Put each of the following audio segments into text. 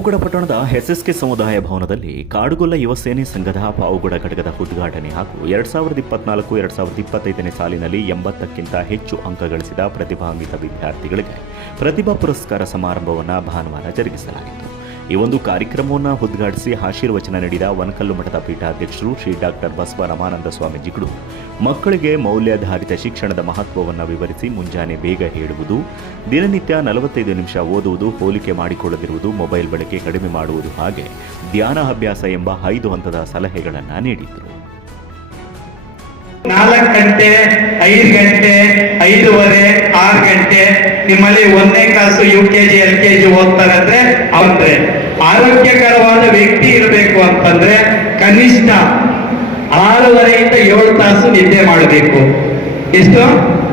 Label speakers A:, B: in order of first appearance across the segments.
A: ಪಾವುಗಡ ಪಟ್ಟಣದ ಎಸ್ಎಸ್ಕೆ ಸಮುದಾಯ ಭವನದಲ್ಲಿ ಕಾಡುಗೊಲ್ಲ ಯುವ ಸೇನೆ ಸಂಘದ ಪಾವುಗಡ ಘಟಕದ ಉದ್ಘಾಟನೆ ಹಾಗೂ ಎರಡ್ ಸಾವಿರದ ಇಪ್ಪತ್ನಾಲ್ಕು, ಎರಡ್ ಸಾವಿರದ ಇಪ್ಪತ್ತೈದನೇ ಸಾಲಿನಲ್ಲಿ ಎಂಬತ್ತಕ್ಕಿಂತ ಹೆಚ್ಚು ಅಂಕ ಗಳಿಸಿದ ಪ್ರತಿಭಾನ್ವಿತ ವಿದ್ಯಾರ್ಥಿಗಳಿಗೆ ಪ್ರತಿಭಾ ಪುರಸ್ಕಾರ ಸಮಾರಂಭವನ್ನು ಭಾನುವಾರ ಜರುಗಿಸಲಾಗಿತ್ತು ಈ ಒಂದು ಕಾರ್ಯಕ್ರಮವನ್ನು ಉದ್ಘಾಟಿಸಿ ಆಶೀರ್ವಚನ ನೀಡಿದ ವನಕಲ್ಲು ಮಠದ ಪೀಠಾಧ್ಯಕ್ಷರು ಶ್ರೀ ಡಾಕ್ಟರ್ ಬಸವ ರಮಾನಂದ ಸ್ವಾಮೀಜಿಗಳು. ಮಕ್ಕಳಿಗೆ ಮೌಲ್ಯಾಧಾರಿತ ಶಿಕ್ಷಣದ ಮಹತ್ವವನ್ನು ವಿವರಿಸಿ ಮುಂಜಾನೆ ಬೇಗ ಹೇಳುವುದು, ದಿನನಿತ್ಯ ನಲವತ್ತೈದು ನಿಮಿಷ ಓದುವುದು, ಹೋಲಿಕೆ ಮಾಡಿಕೊಳ್ಳದಿರುವುದು, ಮೊಬೈಲ್ ಬಳಕೆ ಕಡಿಮೆ ಮಾಡುವುದು ಹಾಗೆ ಧ್ಯಾನ ಅಭ್ಯಾಸ ಎಂಬ ಐದು ಹಂತದ ಸಲಹೆಗಳನ್ನು ನೀಡಿದರು
B: ನಾಲ್ಕು ಗಂಟೆ, ಐದು ಗಂಟೆ, ಐದೂವರೆ, ಆರು ಗಂಟೆ ನಿಮ್ಮಲ್ಲಿ ಒಂದನೇ class U K G L K G ಓದ್ತಾರೆ ಅಂದ್ರೆ ಆರೋಗ್ಯಕರವಾದ ವ್ಯಕ್ತಿ ಇರಬೇಕು ಅಂತಂದ್ರೆ ಕನಿಷ್ಠ ಆರೂವರೆಯಿಂದ ಏಳು ತಾಸು ನಿದ್ದೆ ಮಾಡಬೇಕು. ಎಷ್ಟು?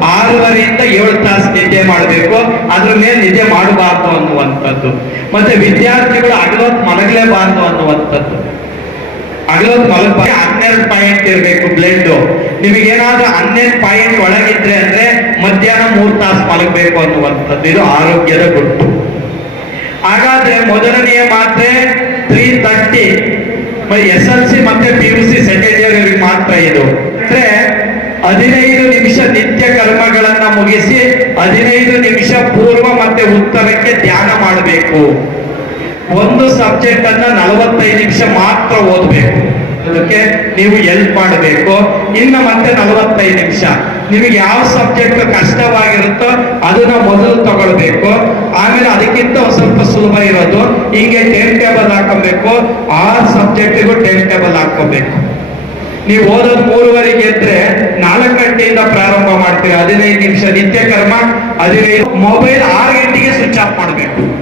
B: ಆರೂವರೆಯಿಂದ ಏಳು ತಾಸು ನಿದ್ದೆ ಮಾಡಬೇಕು. ಅದ್ರ ಮೇಲೆ ನಿದ್ದೆ ಮಾಡಬಾರ್ದು ಅನ್ನುವಂಥದ್ದು. ಮತ್ತೆ ವಿದ್ಯಾರ್ಥಿಗಳು ಅಗಲೋತ್ ಮಲಗಲೇಬಾರ್ದು ಅನ್ನುವಂಥದ್ದು. ಅಗಲೋತ್ ಮಲಗ ಹನ್ನೆರಡು ಪಾಯಿಂಟ್ ಇರಬೇಕು ಬ್ಲಡ್ ನಿಮಗೇನಾದ್ರೂ ಹನ್ನೆರಡು ಪಾಯಿಂಟ್ ಒಳಗಿದ್ರೆ ಅಂದ್ರೆ ಮಧ್ಯಾಹ್ನ ಮೂರು ತಾಸು ಮಲಗಬೇಕು ಅನ್ನುವಂಥದ್ದು ಇದು ಆರೋಗ್ಯದ ಗುಟ್ಟು ಹಾಗಾದ್ರೆ ಮೊದಲನೆಯ ಮಾತ್ರೆ three thirty S L C ಮತ್ತೆ P U C second year ಮಾತ್ರ ಇದು. ಅಂದ್ರೆ ಹದಿನೈದು ನಿಮಿಷ ನಿತ್ಯ ಕರ್ಮಗಳನ್ನ ಮುಗಿಸಿ ಹದಿನೈದು ನಿಮಿಷ ಪೂರ್ವ ಮತ್ತೆ ಉತ್ತರಕ್ಕೆ ಧ್ಯಾನ ಮಾಡಬೇಕು. ಒಂದು ಸಬ್ಜೆಕ್ಟ್ ಅನ್ನ ನಲವತ್ತೈದು ನಿಮಿಷ ಮಾತ್ರ ಓದಬೇಕು. ಅದಕ್ಕೆ ನೀವು ಎಲ್ಪ್ ಮಾಡಬೇಕು. ಇನ್ನು ಮತ್ತೆ ನಲವತ್ತೈದು ನಿಮಿಷ. ನಿಮಗೆ ಯಾವ ಸಬ್ಜೆಕ್ಟ್ ಕಷ್ಟವಾಗಿರುತ್ತೋ ಅದನ್ನ ಮೊದಲು ತಗೊಳ್ಬೇಕು. ಆಮೇಲೆ ಅದಕ್ಕಿಂತ ಸ್ವಲ್ಪ ಸುಲಭ ಇರೋದು ಹಿಂಗೆ ಟೈಮ್ ಟೇಬಲ್ ಹಾಕೊಬೇಕು. ಆ ಸಬ್ಜೆಕ್ಟಿಗೂ ಟೈಮ್ ಟೇಬಲ್ ಹಾಕೋಬೇಕು. ನೀವು ಓದೋದು ಮೂರುವರೆಗೆ ಇದ್ರೆ ನಾಲ್ಕು ಗಂಟೆಯಿಂದ ಪ್ರಾರಂಭ ಮಾಡ್ತೀವಿ. ಹದಿನೈದು ನಿಮಿಷ ನಿತ್ಯ ಕರ್ಮ, ಹದಿನೈದು ಮೊಬೈಲ್ ಆರು ಗಂಟೆಗೆ ಸ್ವಿಚ್ ಆಫ್ ಮಾಡಬೇಕು.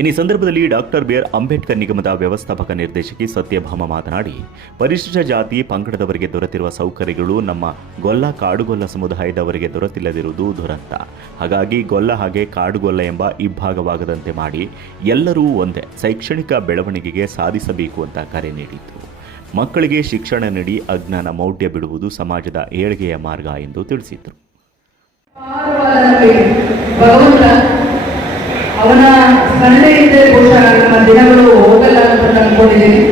A: ಇನ್ನು ಈ ಸಂದರ್ಭದಲ್ಲಿ ಡಾಕ್ಟರ್ ಬಿ ಆರ್ ಅಂಬೇಡ್ಕರ್ ನಿಗಮದ ವ್ಯವಸ್ಥಾಪಕ ನಿರ್ದೇಶಕಿ ಸತ್ಯಭಾಮ ಮಾತನಾಡಿ, ಪರಿಶಿಷ್ಟ ಜಾತಿ ಪಂಗಡದವರಿಗೆ ದೊರೆತಿರುವ ಸೌಕರ್ಯಗಳು ನಮ್ಮ ಗೊಲ್ಲ ಕಾಡುಗೊಲ್ಲ ಸಮುದಾಯದವರಿಗೆ ದೊರೆತಿಲ್ಲದಿರುವುದು ದುರಂತ. ಹಾಗಾಗಿ ಗೊಲ್ಲ ಹಾಗೆ ಕಾಡುಗೊಲ್ಲ ಎಂಬ ಇಬ್ಬಾಗವಾಗದಂತೆ ಮಾಡಿ ಎಲ್ಲರೂ ಒಂದೇ ಶೈಕ್ಷಣಿಕ ಬೆಳವಣಿಗೆಗೆ ಸಾಧಿಸಬೇಕು ಅಂತ ಕರೆ ನೀಡಿತು ಮಕ್ಕಳಿಗೆ ಶಿಕ್ಷಣ ನೀಡಿ ಅಜ್ಞಾನ ಮೌಢ್ಯ ಬಿಡುವುದು ಸಮಾಜದ ಏಳಿಗೆಯ ಮಾರ್ಗ ಎಂದು ತಿಳಿಸಿದರು.
C: ಅವನ ಸ್ಮರಣೆಯಿಂದ ಬಹುಶಃ ನಮ್ಮ ದಿನಗಳು ಹೋಗಲ್ಲ ಅಂತ ಅನ್ಕೊಂಡಿದ್ದೀನಿ.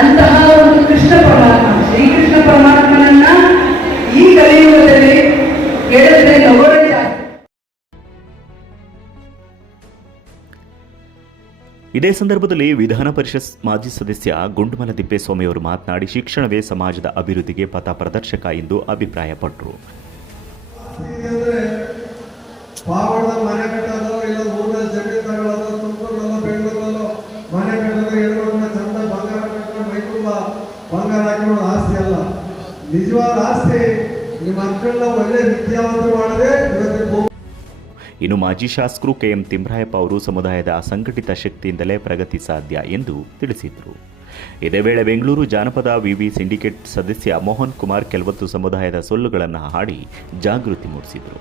C: ಅಂತಹ ಒಂದು ಕೃಷ್ಣ ಪರಮಾತ್ಮ ಶ್ರೀಕೃಷ್ಣ ಪರಮಾತ್ಮನನ್ನ ಈ ಕಲಿಯುಗದಲ್ಲಿ ಕೇಳಿದ್ರೆ ನವರೇ
A: ಇದೇ ಸಂದರ್ಭದಲ್ಲಿ ವಿಧಾನ ಪರಿಷತ್ ಮಾಜಿ ಸದಸ್ಯ ಗುಂಡುಮಲ ತಿಪ್ಪೇಸ್ವಾಮಿಯವರು ಮಾತನಾಡಿ ಶಿಕ್ಷಣವೇ ಸಮಾಜದ ಅಭಿವೃದ್ಧಿಗೆ ಪಥ ಪ್ರದರ್ಶಕ ಎಂದು ಅಭಿಪ್ರಾಯಪಟ್ಟರು.
D: ನಿಜವಾದ ಆಸ್ತಿ ನಿಮ್ಮ ಮಕ್ಕಳನ್ನ ಒಳ್ಳೆ ವಿದ್ಯಾವಂತರು ಮಾಡದೆ ಇವತ್ತಿಗೆ
A: ಇನ್ನು ಮಾಜಿ ಶಾಸಕರು ಕೆಎಂ ತಿಮ್ರಾಯಪ್ಪ ಅವರು ಸಮುದಾಯದ ಅಸಂಘಟಿತ ಶಕ್ತಿಯಿಂದಲೇ ಪ್ರಗತಿ ಸಾಧ್ಯ ಎಂದು ತಿಳಿಸಿದರು. ಇದೇ ವೇಳೆ ಬೆಂಗಳೂರು ಜಾನಪದ ವಿವಿ ಸಿಂಡಿಕೇಟ್ ಸದಸ್ಯ ಮೋಹನ್ ಕುಮಾರ್ ಕೆಲವತ್ತು ಸಮುದಾಯದ ಸೊಲ್ಲುಗಳನ್ನು ಹಾಡಿ ಜಾಗೃತಿ ಮೂಡಿಸಿದರು.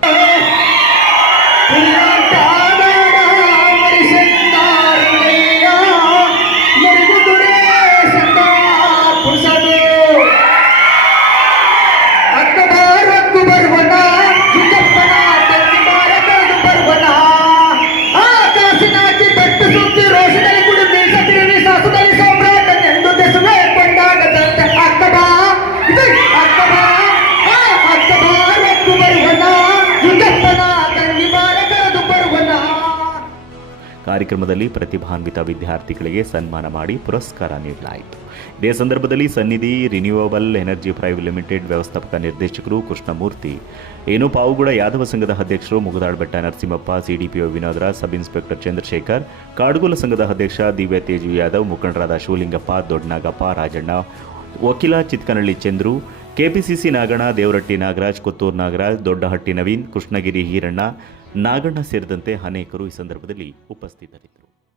A: ಕಾರ್ಯಕ್ರಮದಲ್ಲಿ ಪ್ರತಿಭಾನ್ವಿತ ವಿದ್ಯಾರ್ಥಿಗಳಿಗೆ ಸನ್ಮಾನ ಮಾಡಿ ಪುರಸ್ಕಾರ ನೀಡಲಾಯಿತು. ಇದೇ ಸಂದರ್ಭದಲ್ಲಿ ಸನ್ನಿಧಿ ರಿನ್ಯೂವಬಲ್ ಎನರ್ಜಿ ಪ್ರೈವೇಟ್ ಲಿಮಿಟೆಡ್ ವ್ಯವಸ್ಥಾಪಕ ನಿರ್ದೇಶಕರು ಕೃಷ್ಣಮೂರ್ತಿ, ಏನು ಪಾವುಗೂಡ ಯಾದವ ಸಂಘದ ಅಧ್ಯಕ್ಷರು Mugadal Betta Narasimhappa, CDPO Vinodaraj sub inspector Chandrashekhar, Kadugola ಸಂಘದ ಅಧ್ಯಕ್ಷ ದಿವ್ಯ ತೇಜು ಯಾದವ್, ಮುಖಂಡರಾದ ಶಿವಲಿಂಗಪ್ಪ, ದೊಡ್ಡನಾಗಪ್ಪ, ರಾಜಣ್ಣ, ವಕೀಲ ಚಿತ್ಕನಳ್ಳಿ ಚಂದ್ರು, ಕೆಪಿಸಿಸಿ ನಾಗಣ್ಣ, ದೇವರಟ್ಟಿ ನಾಗರಾಜ್, ಕೊತ್ತೂರು ನಾಗರಾಜ್, ದೊಡ್ಡಹಟ್ಟಿ ನವೀನ್, ಕೃಷ್ಣಗಿರಿ ಹೀರಣ್ಣ ನಾಗಣ್ಣ ಸೇರಿದಂತೆ ಅನೇಕರು ಈ ಸಂದರ್ಭದಲ್ಲಿ ಉಪಸ್ಥಿತರಿದ್ದರು.